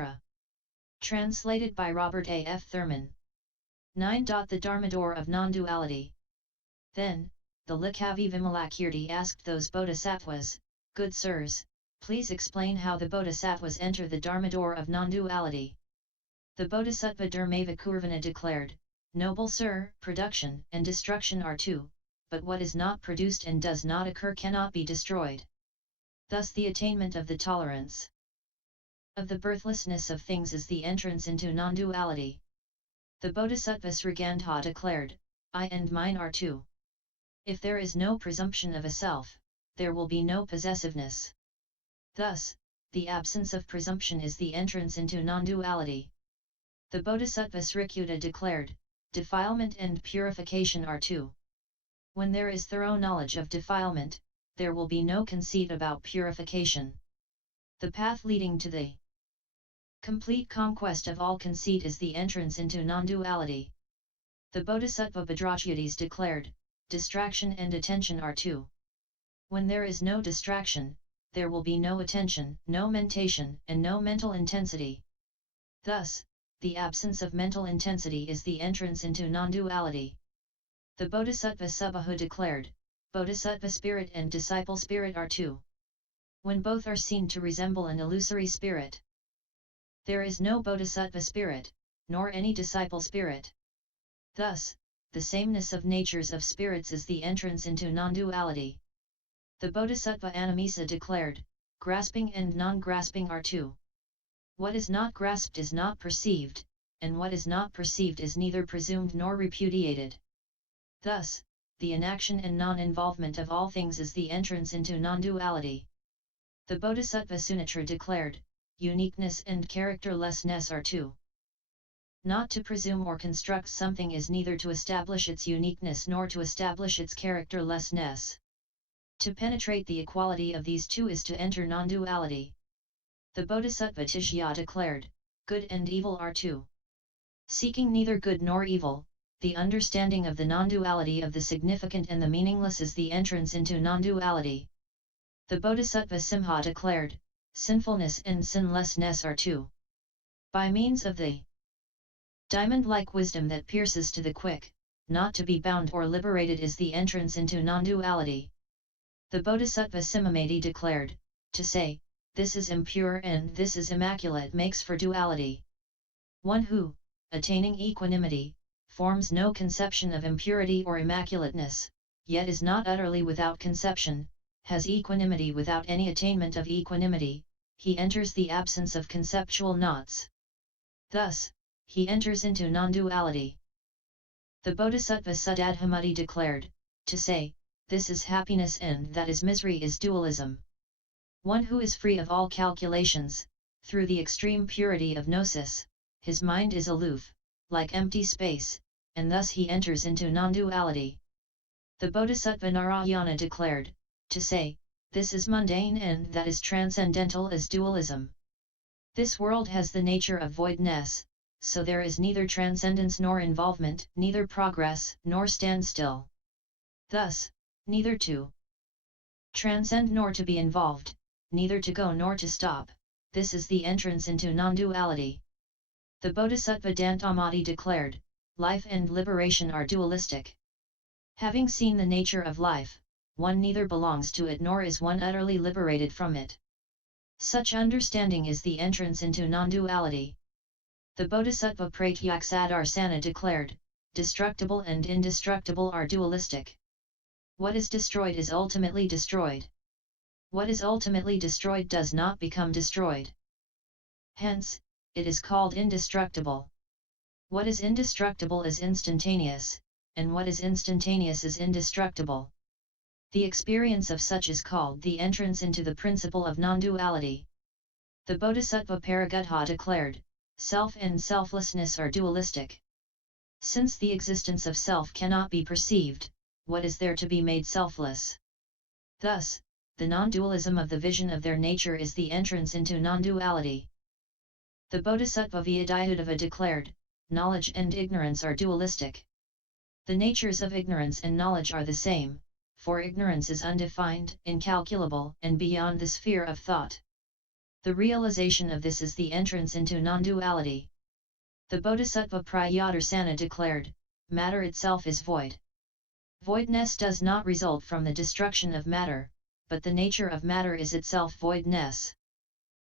Sutra. Translated by Robert A. F. Thurman. 9. The Dharma door of non-duality. Then, the Likavi Vimalakirti asked those bodhisattvas, "Good sirs, please explain how the bodhisattvas enter the Dharma door of non-duality." The Bodhisattva Dharmavakurvana declared, "Noble sir, production and destruction are two, but what is not produced and does not occur cannot be destroyed. Thus the attainment of the tolerance of the birthlessness of things is the entrance into non-duality." The Bodhisattva Srigarbha declared, "I and mine are two. If there is no presumption of a self, there will be no possessiveness. Thus, the absence of presumption is the entrance into non-duality." The Bodhisattva Srikutta declared, "Defilement and purification are two. When there is thorough knowledge of defilement, there will be no conceit about purification. The path leading to the complete conquest of all conceit is the entrance into non-duality." The Bodhisattva Bhadracharyas declared, "Distraction and attention are two. When there is no distraction, there will be no attention, no mentation, and no mental intensity. Thus, the absence of mental intensity is the entrance into non-duality." The Bodhisattva Subbahu declared, "Bodhisattva spirit and disciple spirit are two. When both are seen to resemble an illusory spirit, there is no bodhisattva spirit, nor any disciple spirit. Thus, the sameness of natures of spirits is the entrance into non-duality." The Bodhisattva Anamisa declared, "Grasping and non-grasping are two. What is not grasped is not perceived, and what is not perceived is neither presumed nor repudiated. Thus, the inaction and non-involvement of all things is the entrance into non-duality." The Bodhisattva Sunatra declared, "Uniqueness and characterlessness are two. Not to presume or construct something is neither to establish its uniqueness nor to establish its characterlessness. To penetrate the equality of these two is to enter non-duality." The Bodhisattva Tishya declared, "Good and evil are two. Seeking neither good nor evil, the understanding of the non-duality of the significant and the meaningless is the entrance into non-duality." The Bodhisattva Simha declared, "Sinfulness and sinlessness are two. By means of the diamond-like wisdom that pierces to the quick, not to be bound or liberated is the entrance into non-duality." The Bodhisattva Simamati declared, "To say, this is impure and this is immaculate makes for duality. One who, attaining equanimity, forms no conception of impurity or immaculateness, yet is not utterly without conception, has equanimity without any attainment of equanimity, he enters the absence of conceptual knots. Thus, he enters into non-duality." The Bodhisattva Suddadhamati declared, "To say, this is happiness and that is misery is dualism. One who is free of all calculations, through the extreme purity of gnosis, his mind is aloof, like empty space, and thus he enters into non-duality." The Bodhisattva Narayana declared, "To say, this is mundane and that is transcendental is dualism. This world has the nature of voidness, so there is neither transcendence nor involvement, neither progress nor standstill. Thus, neither to transcend nor to be involved, neither to go nor to stop, this is the entrance into non-duality." The Bodhisattva Dantamati declared, "Life and liberation are dualistic. Having seen the nature of life, one neither belongs to it nor is one utterly liberated from it. Such understanding is the entrance into non-duality." The Bodhisattva Pratyaksadharsana declared, "Destructible and indestructible are dualistic. What is destroyed is ultimately destroyed. What is ultimately destroyed does not become destroyed. Hence, it is called indestructible. What is indestructible is instantaneous, and what is instantaneous is indestructible. The experience of such is called the entrance into the principle of non-duality." The Bodhisattva Paragudha declared, "Self and selflessness are dualistic. Since the existence of self cannot be perceived, what is there to be made selfless? Thus, the non-dualism of the vision of their nature is the entrance into non-duality." The Bodhisattva Vyadhyuddhava declared, "Knowledge and ignorance are dualistic. The natures of ignorance and knowledge are the same, for ignorance is undefined, incalculable, and beyond the sphere of thought. The realization of this is the entrance into non-duality. The Bodhisattva Prayadarsana declared, matter itself is void. Voidness does not result from the destruction of matter, but the nature of matter is itself voidness.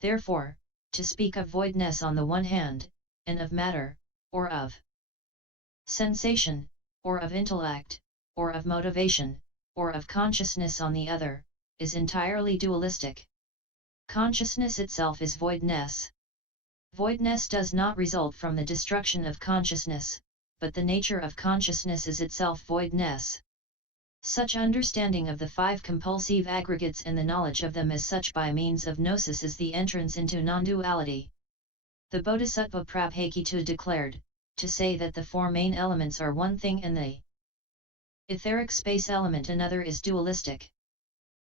Therefore, to speak of voidness on the one hand, and of matter, or of sensation, or of intellect, or of motivation, or of consciousness on the other, is entirely dualistic. Consciousness itself is voidness. Voidness does not result from the destruction of consciousness, but the nature of consciousness is itself voidness. Such understanding of the five compulsive aggregates and the knowledge of them as such by means of gnosis is the entrance into non-duality. The Bodhisattva Prabhakitu declared, to say that the four main elements are one thing and the etheric space element another is dualistic.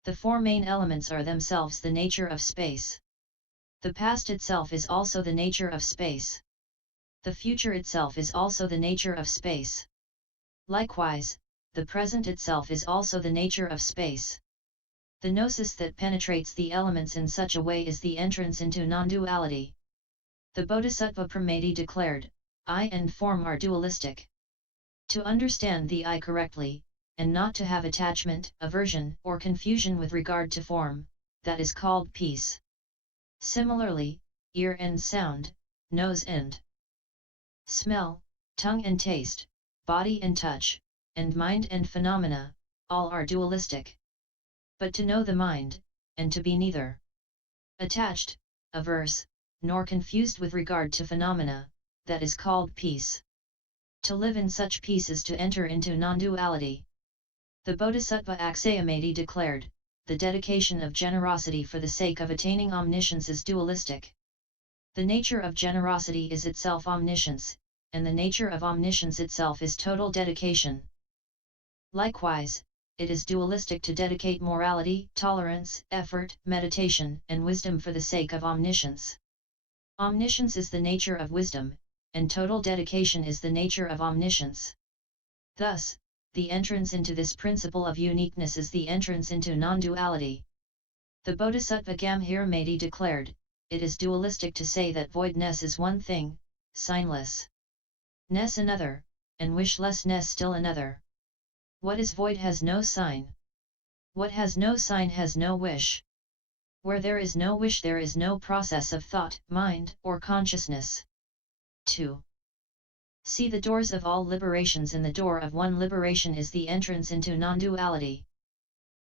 The four main elements are themselves the nature of space. The past itself is also the nature of space. The future itself is also the nature of space. Likewise, the present itself is also the nature of space. The gnosis that penetrates the elements in such a way is the entrance into non-duality. The Bodhisattva Pramati declared, I and form are dualistic. To understand the I correctly, and not to have attachment, aversion, or confusion with regard to form, that is called peace. Similarly, ear and sound, nose and smell, tongue and taste, body and touch, and mind and phenomena, all are dualistic. But to know the mind, and to be neither attached, averse, nor confused with regard to phenomena, that is called peace. To live in such peace is to enter into non-duality. The Bodhisattva Akshayamati declared, the dedication of generosity for the sake of attaining omniscience is dualistic. The nature of generosity is itself omniscience, and the nature of omniscience itself is total dedication. Likewise, it is dualistic to dedicate morality, tolerance, effort, meditation, and wisdom for the sake of omniscience. Omniscience is the nature of wisdom, and total dedication is the nature of omniscience. Thus, the entrance into this principle of uniqueness is the entrance into non-duality. The Bodhisattva Gambhiramati declared, it is dualistic to say that voidness is one thing, signless ness another, and wishlessness still another. What is void has no sign. What has no sign has no wish. Where there is no wish there is no process of thought, mind, or consciousness. 2. See the doors of all liberations and the door of one liberation is the entrance into non-duality.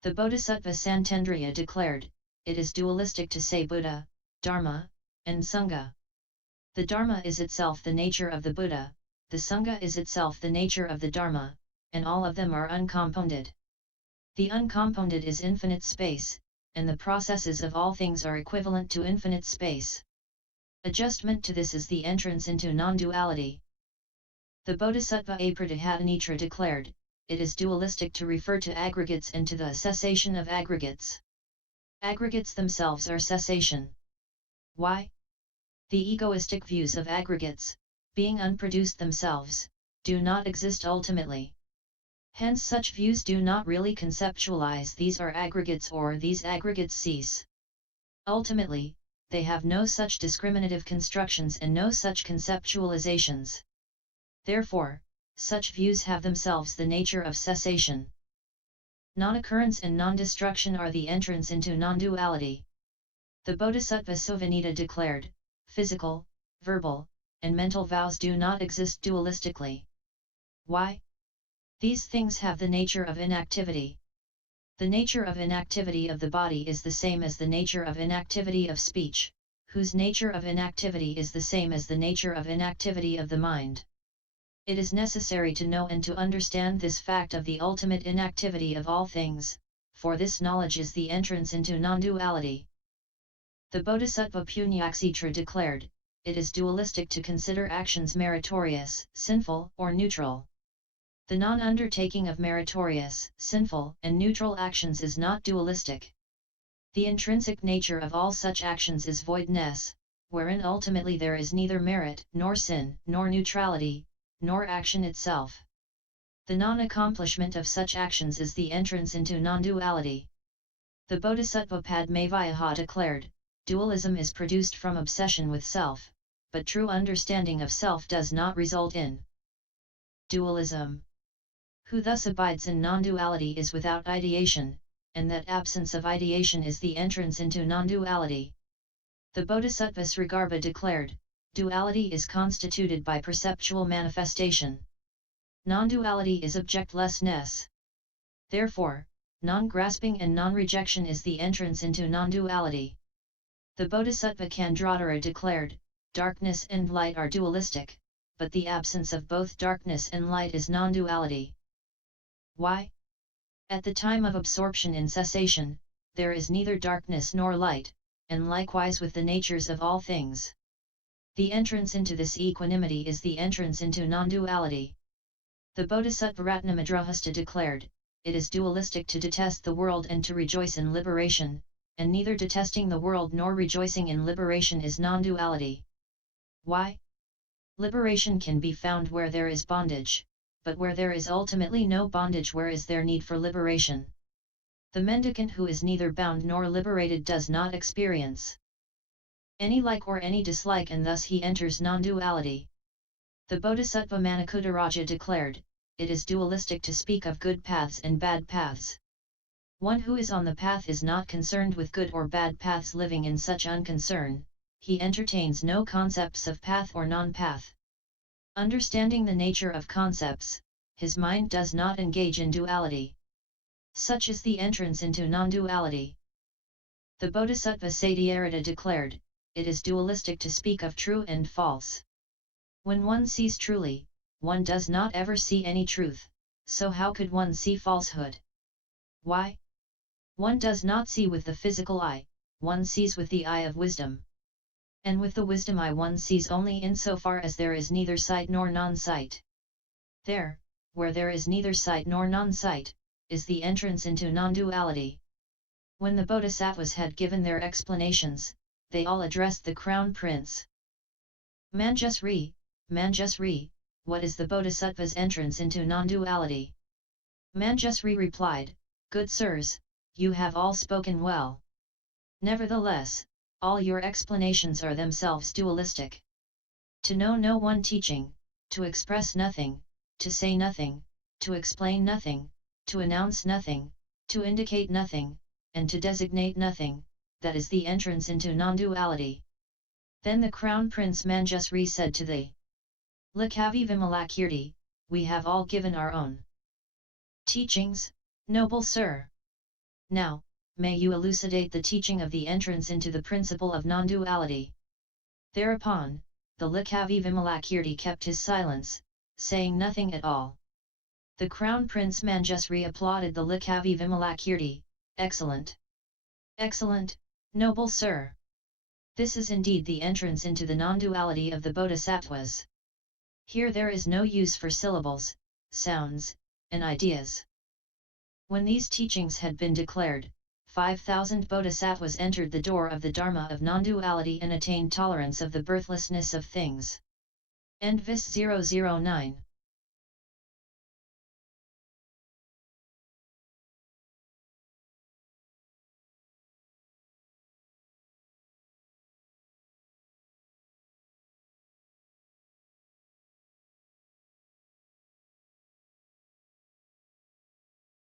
The Bodhisattva Santendriya declared, it is dualistic to say Buddha, Dharma, and Sangha. The Dharma is itself the nature of the Buddha, the Sangha is itself the nature of the Dharma, and all of them are uncompounded. The uncompounded is infinite space, and the processes of all things are equivalent to infinite space. Adjustment to this is the entrance into non-duality. The Bodhisattva Apratihatanitra declared, it is dualistic to refer to aggregates and to the cessation of aggregates. Aggregates themselves are cessation. Why? The egoistic views of aggregates, being unproduced themselves, do not exist ultimately. Hence such views do not really conceptualize these are aggregates or these aggregates cease. Ultimately, they have no such discriminative constructions and no such conceptualizations. Therefore, such views have themselves the nature of cessation. Non-occurrence and non-destruction are the entrance into non-duality. The Bodhisattva Suvanita declared, physical, verbal, and mental vows do not exist dualistically. Why? These things have the nature of inactivity. The nature of inactivity of the body is the same as the nature of inactivity of speech, whose nature of inactivity is the same as the nature of inactivity of the mind. It is necessary to know and to understand this fact of the ultimate inactivity of all things, for this knowledge is the entrance into non-duality. The Bodhisattva Punyaksetra declared, it is dualistic to consider actions meritorious, sinful, or neutral. The non-undertaking of meritorious, sinful, and neutral actions is not dualistic. The intrinsic nature of all such actions is voidness, wherein ultimately there is neither merit, nor sin, nor neutrality, nor action itself. The non-accomplishment of such actions is the entrance into non-duality. The Bodhisattva Padmavyuha declared, dualism is produced from obsession with self, but true understanding of self does not result in dualism. Who thus abides in non-duality is without ideation, and that absence of ideation is the entrance into non-duality. The bodhisattva Srigarbha declared, duality is constituted by perceptual manifestation. Non-duality is object-less-ness. Therefore, non-grasping and non-rejection is the entrance into non-duality. The bodhisattva Candradhara declared, darkness and light are dualistic, but the absence of both darkness and light is non-duality. Why? At the time of absorption in cessation, there is neither darkness nor light, and likewise with the natures of all things. The entrance into this equanimity is the entrance into non-duality. The Bodhisattva Ratnamadrahasta declared, it is dualistic to detest the world and to rejoice in liberation, and neither detesting the world nor rejoicing in liberation is non-duality. Why? Liberation can be found where there is bondage, but where there is ultimately no bondage, where is there need for liberation? The mendicant who is neither bound nor liberated does not experience any like or any dislike, and thus he enters non-duality. The Bodhisattva Manakutaraja declared, it is dualistic to speak of good paths and bad paths. One who is on the path is not concerned with good or bad paths. Living in such unconcern, he entertains no concepts of path or non-path. Understanding the nature of concepts, his mind does not engage in duality. Such is the entrance into non-duality. The Bodhisattva Satyarita declared, it is dualistic to speak of true and false. When one sees truly, one does not ever see any truth, so how could one see falsehood? Why? One does not see with the physical eye, one sees with the eye of wisdom. And with the wisdom eye one sees only insofar as there is neither sight nor non-sight. There, where there is neither sight nor non-sight, is the entrance into non-duality. When the Bodhisattvas had given their explanations, they all addressed the Crown Prince. Manjusri, Manjusri, what is the Bodhisattva's entrance into non-duality? Manjusri replied, good sirs, you have all spoken well. Nevertheless, all your explanations are themselves dualistic. To know no one teaching, to express nothing, to say nothing, to explain nothing, to announce nothing, to indicate nothing, and to designate nothing, that is the entrance into non-duality. Then the Crown Prince Manjusri said to the Likavi Vimalakirti, we have all given our own teachings, noble sir. Now, may you elucidate the teaching of the entrance into the principle of non-duality. Thereupon, the Likavi Vimalakirti kept his silence, saying nothing at all. The Crown Prince Manjusri applauded the Likavi Vimalakirti, excellent. Excellent, noble sir. This is indeed the entrance into the non-duality of the Bodhisattvas. Here there is no use for syllables, sounds, and ideas. When these teachings had been declared, 5,000 Bodhisattvas entered the door of the Dharma of non-duality and attained tolerance of the birthlessness of things. End Vis 009.